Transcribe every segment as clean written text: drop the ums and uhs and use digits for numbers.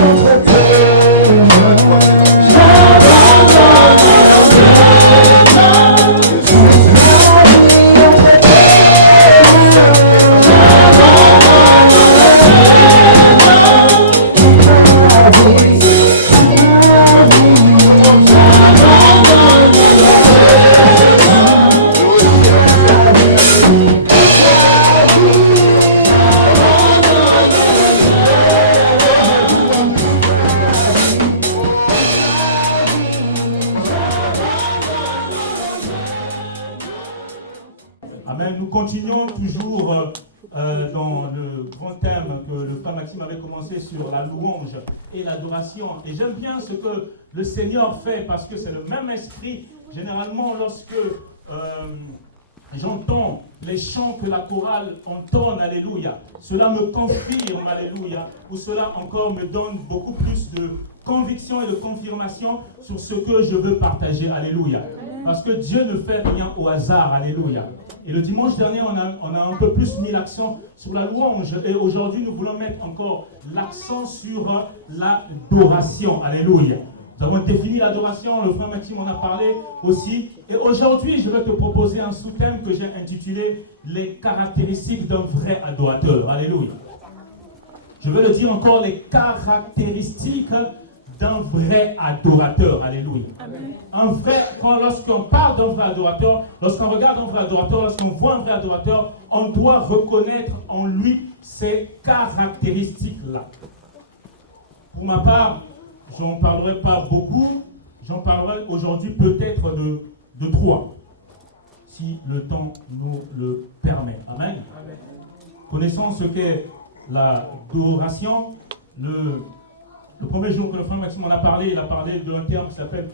Amen. Nous continuons toujours dans le grand thème que le frère Maxime avait commencé sur la louange et l'adoration. Et j'aime bien ce que le Seigneur fait parce que c'est le même esprit. Généralement, lorsque j'entends les chants que la chorale entonne, alléluia, cela me confirme, alléluia, ou cela encore me donne beaucoup plus de conviction et de confirmation sur ce que je veux partager, alléluia. Parce que Dieu ne fait rien au hasard, alléluia. Et le dimanche dernier, on a un peu plus mis l'accent sur la louange. Et aujourd'hui, nous voulons mettre encore l'accent sur l'adoration, alléluia. Nous avons défini l'adoration, le frère Maxime en a parlé aussi. Et aujourd'hui, je vais te proposer un sous-thème que j'ai intitulé « Les caractéristiques d'un vrai adorateur ». Alléluia. Je vais le dire encore, les caractéristiques d'un vrai adorateur. Alléluia. Amen. Lorsqu'on parle d'un vrai adorateur, lorsqu'on regarde un vrai adorateur, lorsqu'on voit un vrai adorateur, on doit reconnaître en lui ces caractéristiques-là. Pour ma part, je n'en parlerai pas beaucoup, j'en parlerai aujourd'hui peut-être de 3, si le temps nous le permet. Amen. Amen. Connaissons ce qu'est l'adoration. Le premier jour que le frère Maxime en a parlé, il a parlé d'un terme qui s'appelle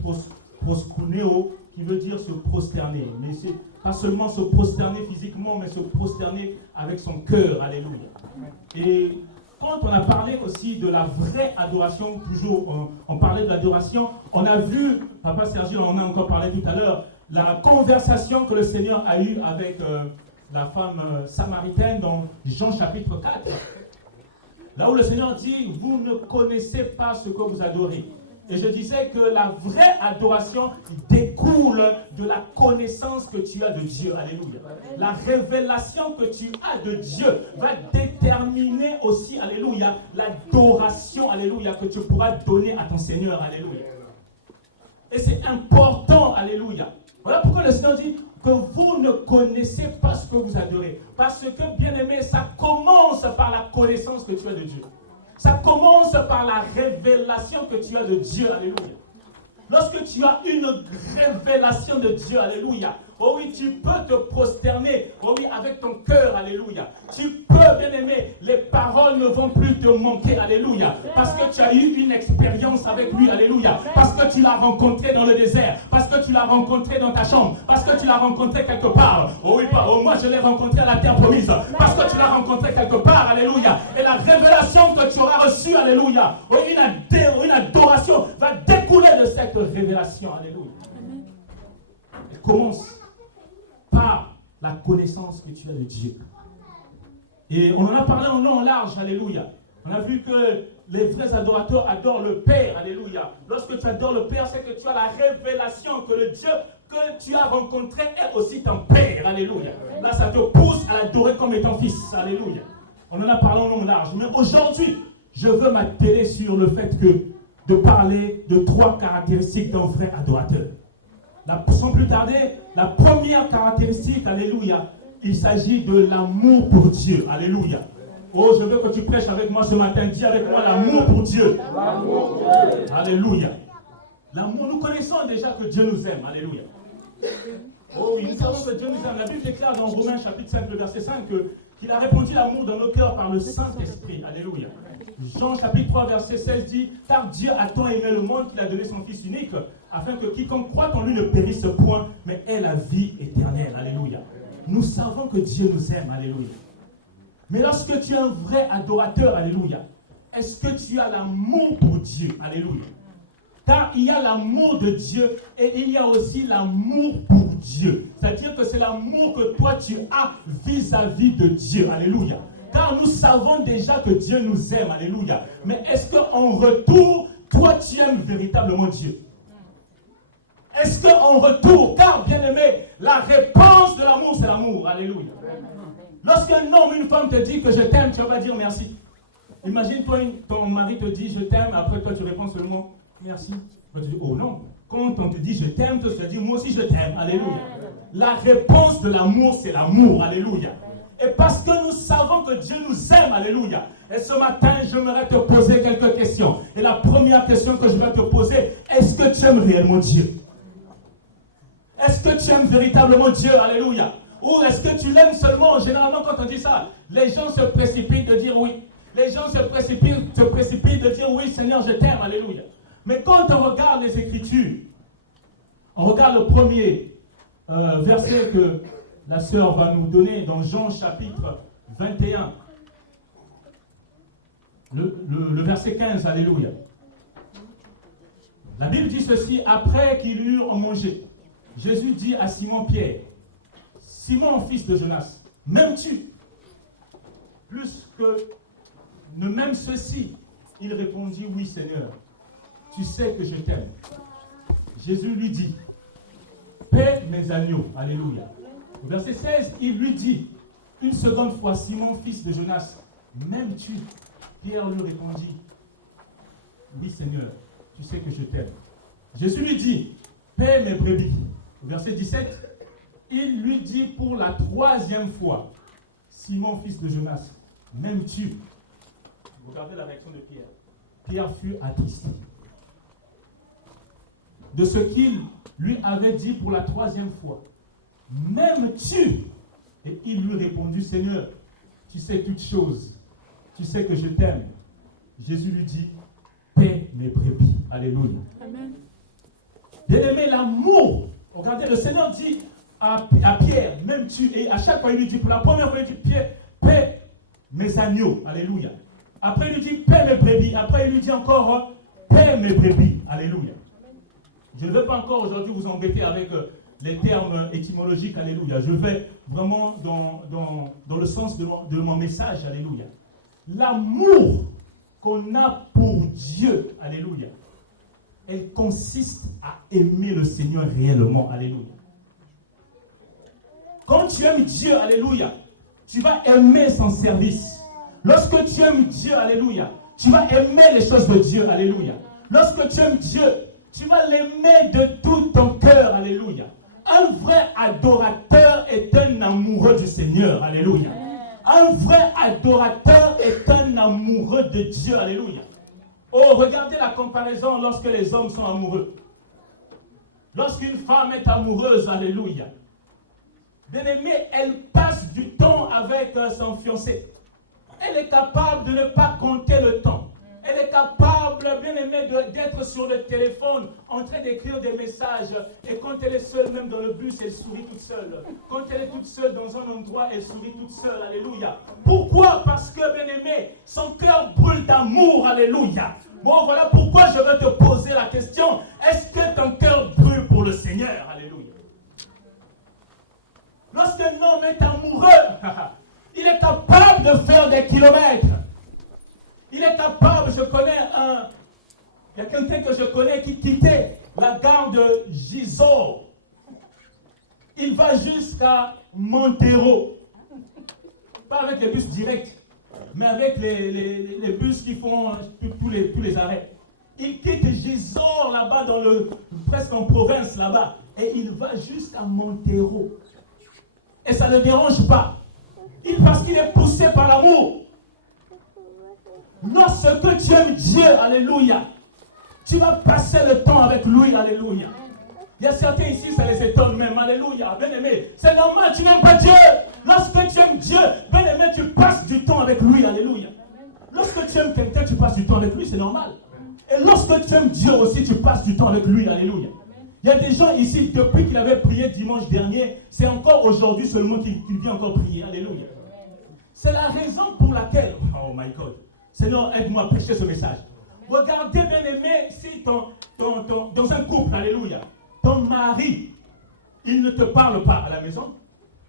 proskuneo, qui veut dire se prosterner. Mais c'est pas seulement se prosterner physiquement, mais se prosterner avec son cœur. Alléluia. Et quand on a parlé aussi de la vraie adoration, toujours on parlait de l'adoration, on a vu, Papa Sergio en a encore parlé tout à l'heure, la conversation que le Seigneur a eue avec la femme samaritaine dans Jean chapitre 4. Là où le Seigneur dit, vous ne connaissez pas ce que vous adorez. Et je disais que la vraie adoration découle de la connaissance que tu as de Dieu. Alléluia. La révélation que tu as de Dieu va déterminer aussi, alléluia, l'adoration, alléluia, que tu pourras donner à ton Seigneur. Alléluia. Et c'est important, alléluia. Voilà pourquoi le Seigneur dit que vous ne connaissez pas ce que vous adorez. Parce que, bien aimé, ça commence par la connaissance que tu as de Dieu. Ça commence par la révélation que tu as de Dieu. Alléluia. Lorsque tu as une révélation de Dieu, alléluia, oh oui, tu peux te prosterner, oh oui, avec ton cœur, alléluia. Tu peux, bien aimé, les paroles ne vont plus te manquer, alléluia. Parce que tu as eu une expérience avec lui, alléluia. Parce que tu l'as rencontré dans le désert, parce que tu l'as rencontré dans ta chambre, parce que tu l'as rencontré quelque part. Oh oui, moi je l'ai rencontré à la terre promise, parce que tu l'as rencontré quelque part, alléluia. Et la révélation que tu auras reçue, alléluia, oh, une adoration va découler de cette révélation, alléluia. Elle commence par la connaissance que tu as de Dieu. Et on en a parlé en long, en large, alléluia. On a vu que les vrais adorateurs adorent le Père, alléluia. Lorsque tu adores le Père, c'est que tu as la révélation que le Dieu que tu as rencontré est aussi ton Père, alléluia. Là, ça te pousse à l'adorer comme étant fils, alléluia. On en a parlé en long, en large. Mais aujourd'hui, je veux m'atteler sur le fait de parler de 3 caractéristiques d'un vrai adorateur. Sans plus tarder, la première caractéristique, alléluia, il s'agit de l'amour pour Dieu, alléluia. Oh, je veux que tu prêches avec moi ce matin, dis avec moi l'amour pour Dieu. L'amour pour Dieu. Alléluia. L'amour, nous connaissons déjà que Dieu nous aime, alléluia. Oh oui, nous savons que Dieu nous aime. La Bible déclare dans Romains chapitre 5, le verset 5, qu'il a répandu l'amour dans nos cœurs par le Saint-Esprit, alléluia. Jean chapitre 3 verset 16 dit « Car Dieu a tant aimé le monde qu'il a donné son Fils unique, afin que quiconque croit en lui ne périsse point, mais ait la vie éternelle. » Alléluia. Nous savons que Dieu nous aime. Alléluia. Mais lorsque tu es un vrai adorateur, alléluia, est-ce que tu as l'amour pour Dieu? Alléluia. Car il y a l'amour de Dieu et il y a aussi l'amour pour Dieu. C'est-à-dire que c'est l'amour que toi tu as vis-à-vis de Dieu. Alléluia. Car nous savons déjà que Dieu nous aime, alléluia. Mais est-ce qu'en retour, toi tu aimes véritablement Dieu? Est-ce qu'en retour, car bien aimé, la réponse de l'amour, c'est l'amour, alléluia. Lorsqu'un homme ou une femme te dit que je t'aime, tu vas dire merci. Imagine-toi, ton mari te dit je t'aime, après toi tu réponds seulement merci. Tu vas te dire oh non. Quand on te dit je t'aime, tu vas dire moi aussi je t'aime, alléluia. La réponse de l'amour, c'est l'amour, alléluia. Et parce que nous savons que Dieu nous aime, alléluia. Et ce matin, j'aimerais te poser quelques questions. Et la première question que je vais te poser, est-ce que tu aimes réellement Dieu? Est-ce que tu aimes véritablement Dieu, alléluia? Ou est-ce que tu l'aimes seulement? Généralement, quand on dit ça, les gens se précipitent de dire oui. Les gens se précipitent de dire oui, Seigneur, je t'aime, alléluia. Mais quand on regarde les Écritures, on regarde le premier verset que la sœur va nous donner dans Jean chapitre 21. Le verset 15, alléluia. La Bible dit ceci, après qu'ils eurent mangé, Jésus dit à Simon-Pierre, Simon, fils de Jonas, m'aimes-tu plus que ne m'aime ceci? Il répondit, oui Seigneur, tu sais que je t'aime. Jésus lui dit, paie mes agneaux, alléluia. Au verset 16, il lui dit, une seconde fois, Simon, fils de Jonas, m'aimes-tu? Pierre lui répondit, oui Seigneur, tu sais que je t'aime. Jésus lui dit, paie mes brebis. Au verset 17, il lui dit pour la troisième fois, Simon, fils de Jonas, m'aimes-tu? Regardez la réaction de Pierre. Pierre fut attristé de ce qu'il lui avait dit pour la troisième fois. M'aimes-tu? Et il lui répondit, Seigneur, tu sais toutes choses. Tu sais que je t'aime. Jésus lui dit, paie mes brebis. Alléluia. Amen. Bien-aimé, l'amour. Regardez, le Seigneur dit à Pierre, m'aimes-tu? Et à chaque fois, il lui dit, pour la première fois, il dit, Pierre, paie mes agneaux. Alléluia. Après, il lui dit, paie mes brebis. Après, il lui dit encore, paie mes brebis. Alléluia. Je ne veux pas encore aujourd'hui vous embêter avec les termes étymologiques. Alléluia. Je vais vraiment dans le sens de mon message. Alléluia. L'amour qu'on a pour Dieu. Alléluia. Elle consiste à aimer le Seigneur réellement. Alléluia. Quand tu aimes Dieu, alléluia, tu vas aimer son service. Lorsque tu aimes Dieu, alléluia, tu vas aimer les choses de Dieu, alléluia. Lorsque tu aimes Dieu, tu vas l'aimer de tout ton cœur, alléluia. Un vrai adorateur est un amoureux du Seigneur, alléluia. Un vrai adorateur est un amoureux de Dieu, alléluia. Oh, regardez la comparaison lorsque les hommes sont amoureux. Lorsqu'une femme est amoureuse, alléluia, bien-aimée, elle passe du temps avec son fiancé. Elle est capable de ne pas compter le temps. Elle est capable, bien-aimée, d'être sur le téléphone en train d'écrire des messages. Et quand elle est seule, même dans le bus, elle sourit toute seule. Quand elle est toute seule dans un endroit, elle sourit toute seule. Alléluia. Pourquoi? Parce que, bien-aimée, son cœur brûle d'amour. Alléluia. Bon, voilà pourquoi je veux te poser la question. Est-ce que ton cœur brûle pour le Seigneur? Alléluia. Lorsqu'un homme est amoureux, il est capable de faire des kilomètres. Il est capable, il y a quelqu'un que je connais qui quittait la gare de Gisors. Il va jusqu'à Montero. Pas avec les bus directs, mais avec les bus qui font tous les arrêts. Il quitte Gisors là-bas, presque en province là-bas, et il va jusqu'à Montero. Et ça ne le dérange pas. Parce qu'il est poussé par l'amour. Lorsque tu aimes Dieu, alléluia, tu vas passer le temps avec lui, alléluia. Il y a certains ici, ça les étonne même, alléluia, bien-aimé. C'est normal, tu n'aimes pas Dieu. Lorsque tu aimes Dieu, bien-aimé, tu passes du temps avec lui, alléluia. Lorsque tu aimes quelqu'un, tu passes du temps avec lui, c'est normal. Et lorsque tu aimes Dieu aussi, tu passes du temps avec lui, alléluia. Il y a des gens ici, depuis qu'il avait prié dimanche dernier, c'est encore aujourd'hui seulement qu'il vient encore prier, alléluia. C'est la raison pour laquelle, oh my God, Seigneur, aide-moi à prêcher ce message. Regardez, bien-aimé, si dans un couple, alléluia, ton mari, il ne te parle pas à la maison,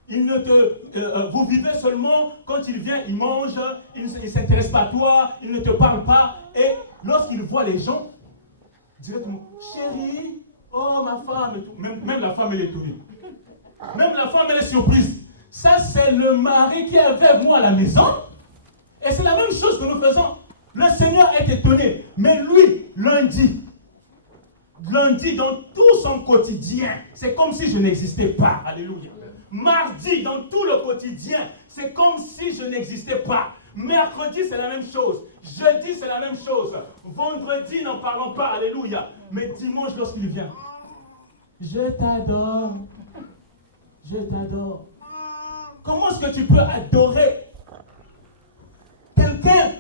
Vous vivez seulement quand il vient, il mange, il ne s'intéresse pas à toi, il ne te parle pas. Et lorsqu'il voit les gens, directement, chérie, oh ma femme, et tout. Même la femme elle est étonnée. Même la femme elle est surprise. Ça c'est le mari qui est avec moi à la maison. Et c'est la même chose que nous faisons. Le Seigneur est étonné. Mais lui, lundi, dans tout son quotidien, c'est comme si je n'existais pas. Alléluia. Mardi, dans tout le quotidien, c'est comme si je n'existais pas. Mercredi, c'est la même chose. Jeudi, c'est la même chose. Vendredi, n'en parlons pas. Alléluia. Mais dimanche, lorsqu'il vient, je t'adore. Je t'adore. Comment est-ce que tu peux adorer quelqu'un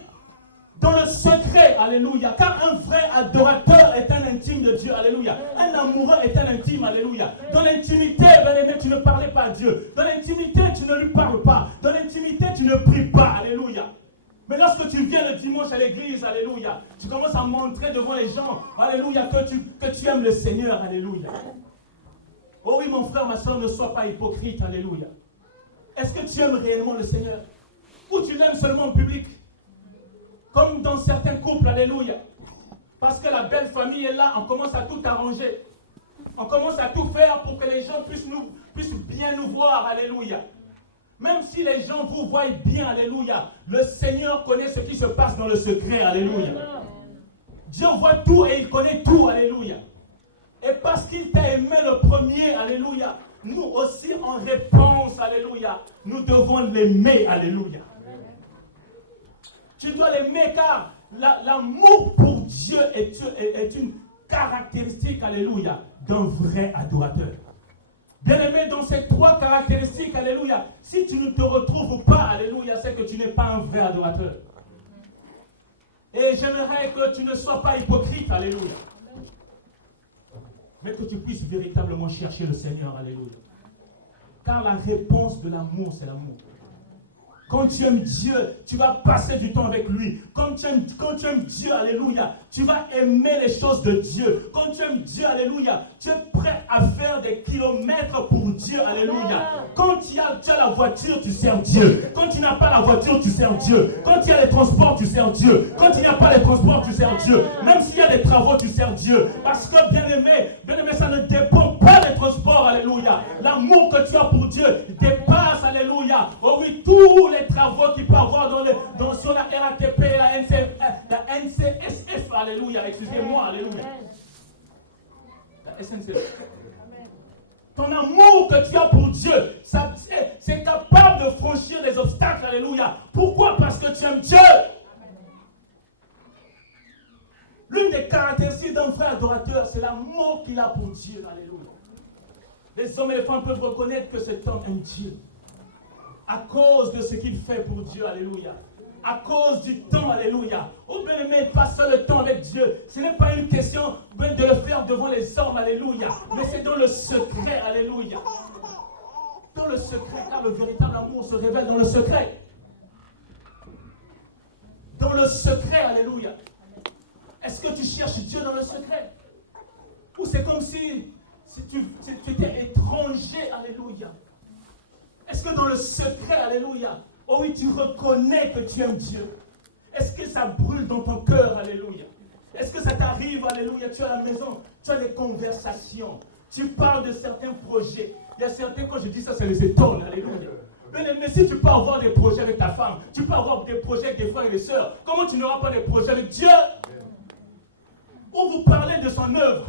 dans le secret, alléluia, car un vrai adorateur est un intime de Dieu, alléluia. Un amoureux est un intime, alléluia. Dans l'intimité, bien-aimé, tu ne parlais pas à Dieu. Dans l'intimité, tu ne lui parles pas. Dans l'intimité, tu ne pries pas, alléluia. Mais lorsque tu viens le dimanche à l'église, alléluia, tu commences à montrer devant les gens, alléluia, que tu aimes le Seigneur, alléluia. Oh oui, mon frère, ma soeur, ne sois pas hypocrite, alléluia. Est-ce que tu aimes réellement le Seigneur? Ou tu l'aimes seulement en public? Comme dans certains couples, alléluia. Parce que la belle famille est là, on commence à tout arranger. On commence à tout faire pour que les gens puissent bien nous voir, alléluia. Même si les gens vous voient bien, alléluia, le Seigneur connaît ce qui se passe dans le secret, alléluia. Dieu voit tout et il connaît tout, alléluia. Et parce qu'il t'a aimé le premier, alléluia, nous aussi en réponse, alléluia, nous devons l'aimer, alléluia. Tu dois l'aimer car l'amour pour Dieu est une caractéristique, alléluia, d'un vrai adorateur. Bien-aimé, dans ces trois caractéristiques, alléluia, si tu ne te retrouves pas, alléluia, c'est que tu n'es pas un vrai adorateur. Et j'aimerais que tu ne sois pas hypocrite, alléluia. Mais que tu puisses véritablement chercher le Seigneur, alléluia. Car la réponse de l'amour, c'est l'amour. Quand tu aimes Dieu, tu vas passer du temps avec lui. Quand tu aimes Dieu, alléluia, tu vas aimer les choses de Dieu. Quand tu aimes Dieu, alléluia, tu es prêt à faire des kilomètres pour Dieu, alléluia. Quand tu as la voiture, tu sers Dieu. Quand tu n'as pas la voiture, tu sers Dieu. Quand tu as les transports, tu sers Dieu. Quand il n'y a pas les transports, tu sers Dieu. Même s'il y a des travaux, tu sers Dieu. Parce que, bien-aimé, ça ne dépend pas des transports, alléluia. L'amour que tu as pour Dieu dépasse, alléluia. Oh oui, tous les travaux qu'il peut avoir sur la RATP, la NCSF, alléluia, excusez-moi, alléluia. La SNCF. Ton amour que tu as pour Dieu, c'est capable de franchir les obstacles, alléluia. Pourquoi? Parce que tu aimes Dieu. L'une des caractéristiques d'un frère adorateur, c'est l'amour qu'il a pour Dieu, alléluia. Les hommes et les femmes peuvent reconnaître que cet homme aime Dieu. À cause de ce qu'il fait pour Dieu, alléluia. À cause du temps, alléluia. Oh bien-aimé, passe le temps avec Dieu. Ce n'est pas une question de le faire devant les hommes, alléluia. Mais c'est dans le secret, alléluia. Dans le secret, car le véritable amour se révèle dans le secret. Dans le secret, alléluia. Est-ce que tu cherches Dieu dans le secret? Ou c'est comme si tu étais étranger, alléluia. Est-ce que dans le secret, alléluia, oh oui, tu reconnais que tu aimes Dieu? Est-ce que ça brûle dans ton cœur, alléluia? Est-ce que ça t'arrive, alléluia, tu es à la maison, tu as des conversations, tu parles de certains projets. Il y a certains, quand je dis ça, ça les étonne, alléluia. Mais si tu peux avoir des projets avec ta femme, tu peux avoir des projets avec des frères et des sœurs, comment tu n'auras pas des projets avec Dieu? Ou vous parlez de son œuvre.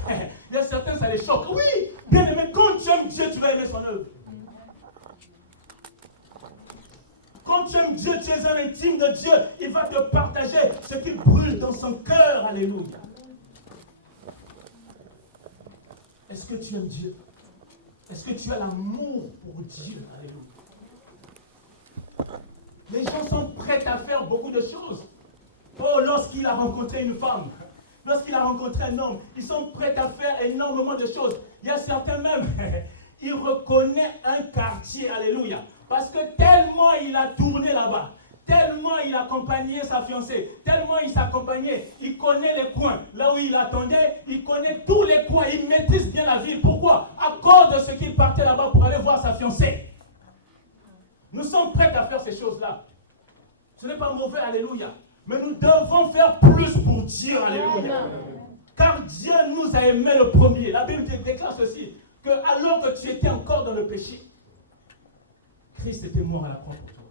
Il y a certains, ça les choque. Oui, bien aimé, quand tu aimes Dieu, tu vas aimer son œuvre. Quand tu aimes Dieu, tu es un intime de Dieu. Il va te partager ce qu'il brûle dans son cœur. Alléluia. Est-ce que tu aimes Dieu? Est-ce que tu as l'amour pour Dieu? Alléluia. Les gens sont prêts à faire beaucoup de choses. Oh, lorsqu'il a rencontré une femme, lorsqu'il a rencontré un homme, ils sont prêts à faire énormément de choses. Il y a certains même, ils reconnaissent un quartier. Alléluia. Parce que tellement il a tourné là-bas, tellement il a accompagné sa fiancée, tellement il s'accompagnait, il connaît les coins. Là où il attendait, il connaît tous les coins, il maîtrise bien la ville. Pourquoi? À cause de ce qu'il partait là-bas pour aller voir sa fiancée. Nous sommes prêts à faire ces choses-là. Ce n'est pas mauvais, alléluia. Mais nous devons faire plus pour Dieu, alléluia. Car Dieu nous a aimés le premier. La Bible déclare ceci, que alors que tu étais encore dans le péché, Christ était mort à la croix pour toi.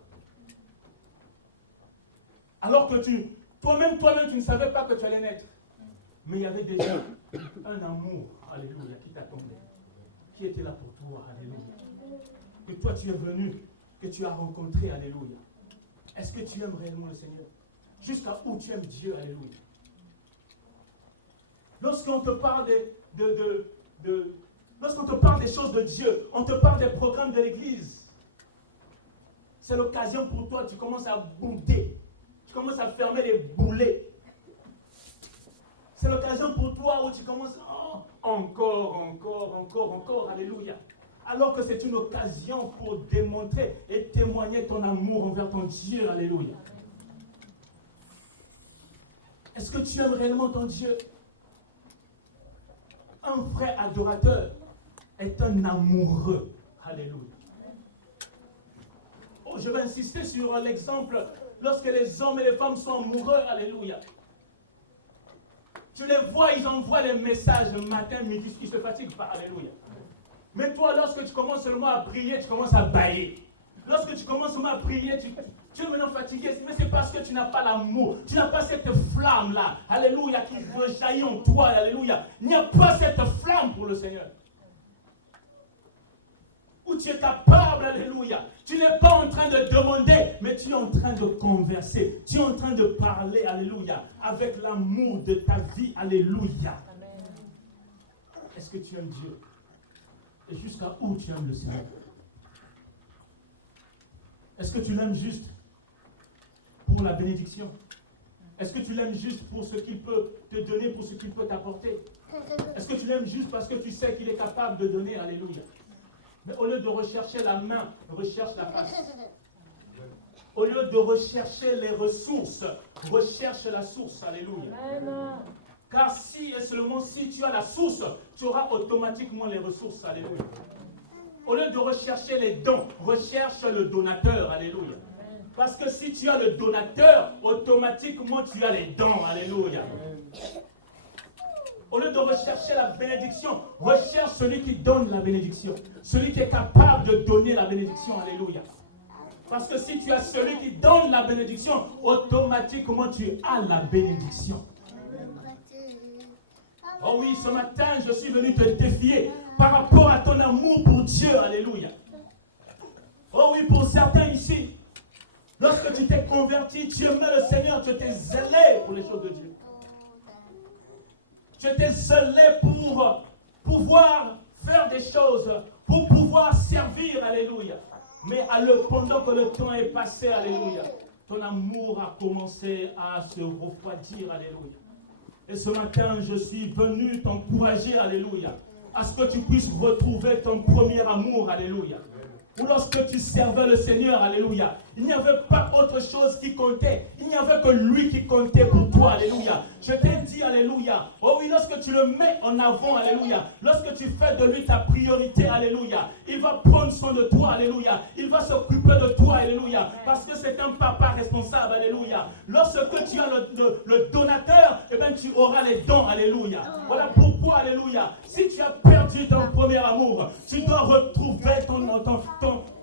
Alors que toi-même, tu ne savais pas que tu allais naître. Mais il y avait déjà un amour, alléluia, qui t'attendait. Qui était là pour toi, alléluia. Que toi tu es venu, que tu as rencontré, alléluia. Est-ce que tu aimes réellement le Seigneur? Jusqu'à où tu aimes Dieu, alléluia. Lorsqu'on te parle lorsqu'on te parle des choses de Dieu, on te parle des programmes de l'Église, c'est l'occasion pour toi, tu commences à bouder, tu commences à fermer les boulets. C'est l'occasion pour toi où tu commences, oh, encore, alléluia. Alors que c'est une occasion pour démontrer et témoigner ton amour envers ton Dieu, alléluia. Est-ce que tu aimes réellement ton Dieu? Un vrai adorateur est un amoureux, alléluia. Oh, je vais insister sur l'exemple lorsque les hommes et les femmes sont amoureux, alléluia. Tu les vois, ils envoient les messages le matin, midi, ils ne se fatiguent pas, alléluia. Mais toi, lorsque tu commences seulement à prier, tu commences à bailler. Lorsque tu commences seulement à prier, tu es maintenant fatigué. Mais c'est parce que tu n'as pas l'amour. Tu n'as pas cette flamme-là, alléluia, qui rejaillit en toi, alléluia. Il n'y a pas cette flamme pour le Seigneur. Où tu es capable, alléluia. Tu n'es pas en train de demander, mais tu es en train de converser. Tu es en train de parler, alléluia, avec l'amour de ta vie, alléluia. Est-ce que tu aimes Dieu? Et jusqu'à où tu aimes le Seigneur? Est-ce que tu l'aimes juste pour la bénédiction? Est-ce que tu l'aimes juste pour ce qu'il peut te donner, pour ce qu'il peut t'apporter? Est-ce que tu l'aimes juste parce que tu sais qu'il est capable de donner? Alléluia. Mais au lieu de rechercher la main, recherche la face. Au lieu de rechercher les ressources, recherche la source. Alléluia. Car si et seulement si tu as la source, tu auras automatiquement les ressources. Alléluia. Au lieu de rechercher les dons, recherche le donateur. Alléluia. Parce que si tu as le donateur, automatiquement tu as les dons. Alléluia. Au lieu de rechercher la bénédiction, recherche celui qui donne la bénédiction. Celui qui est capable de donner la bénédiction. Alléluia. Parce que si tu as celui qui donne la bénédiction, automatiquement tu as la bénédiction. Oh oui, ce matin, je suis venu te défier par rapport à ton amour pour Dieu. Alléluia. Oh oui, pour certains ici, lorsque tu t'es converti, tu aimais le Seigneur, tu étais zélé pour les choses de Dieu. Tu étais zélé pour pouvoir faire des choses, pour pouvoir servir. Alléluia. Mais pendant que le temps est passé, alléluia, ton amour a commencé à se refroidir. Alléluia. Et ce matin, je suis venu t'encourager, alléluia, à ce que tu puisses retrouver ton premier amour, alléluia. Ou lorsque tu servais le Seigneur, alléluia, il n'y avait pas autre chose qui comptait. Il n'y avait que lui qui comptait pour toi, alléluia. Je t'ai dit, alléluia. Oh oui, lorsque tu le mets en avant, alléluia. Lorsque tu fais de lui ta priorité, alléluia. Il va prendre soin de toi, alléluia. Il va s'occuper de toi, alléluia. Parce que c'est un papa responsable, alléluia. Lorsque tu as le donateur, eh bien tu auras les dons, alléluia. Voilà pourquoi, alléluia. Si tu as perdu ton premier amour, tu dois retrouver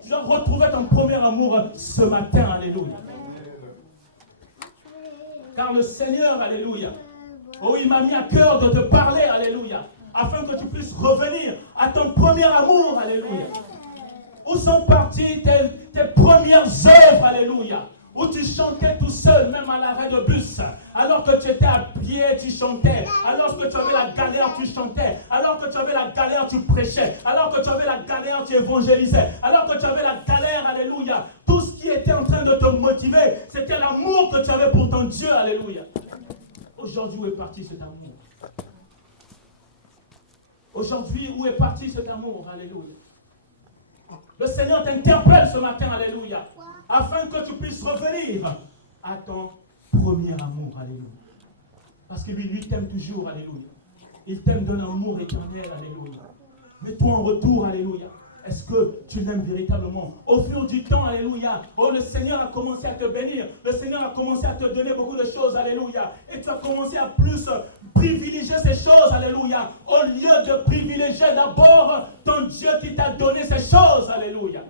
tu dois retrouver ton premier amour ce matin, alléluia. Car le Seigneur, alléluia, oh, il m'a mis à cœur de te parler, alléluia, afin que tu puisses revenir à ton premier amour, alléluia. Où sont parties tes premières œuvres, alléluia, où tu chantais tout seul, même à l'arrêt de bus. Alors que tu étais à pied, tu chantais. Alors que tu avais la galère, tu chantais. Alors que tu avais la galère, tu prêchais. Alors que tu avais la galère, tu évangélisais. Alors que tu avais la galère, alléluia. Tout ce qui était en train de te motiver, c'était l'amour que tu avais pour ton Dieu, alléluia. Aujourd'hui, où est parti cet amour? Aujourd'hui, où est parti cet amour, alléluia? Le Seigneur t'interpelle ce matin, alléluia, afin que tu puisses revenir à ton premier amour, alléluia. Parce que lui t'aime toujours, alléluia. Il t'aime d'un amour éternel, alléluia. Mais toi en retour, alléluia, Est-ce que tu l'aimes véritablement? Au fur du temps, alléluia. Oh, le Seigneur a commencé à te bénir. Le Seigneur a commencé à te donner beaucoup de choses, alléluia. Et tu as commencé à plus privilégier ces choses, alléluia. Au lieu de privilégier d'abord ton Dieu qui t'a donné ces choses, alléluia.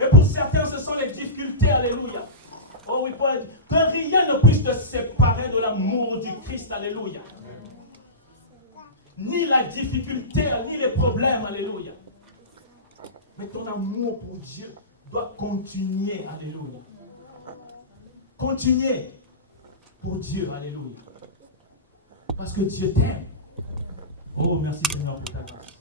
Et pour certains, ce sont les difficultés, alléluia. Oh oui, Paul, que rien ne puisse te séparer de l'amour du Christ, alléluia. Ni la difficulté, ni les problèmes, alléluia. Mais ton amour pour Dieu doit continuer, alléluia. Continuer pour Dieu, alléluia. Parce que Dieu t'aime. Oh, merci Seigneur pour ta grâce.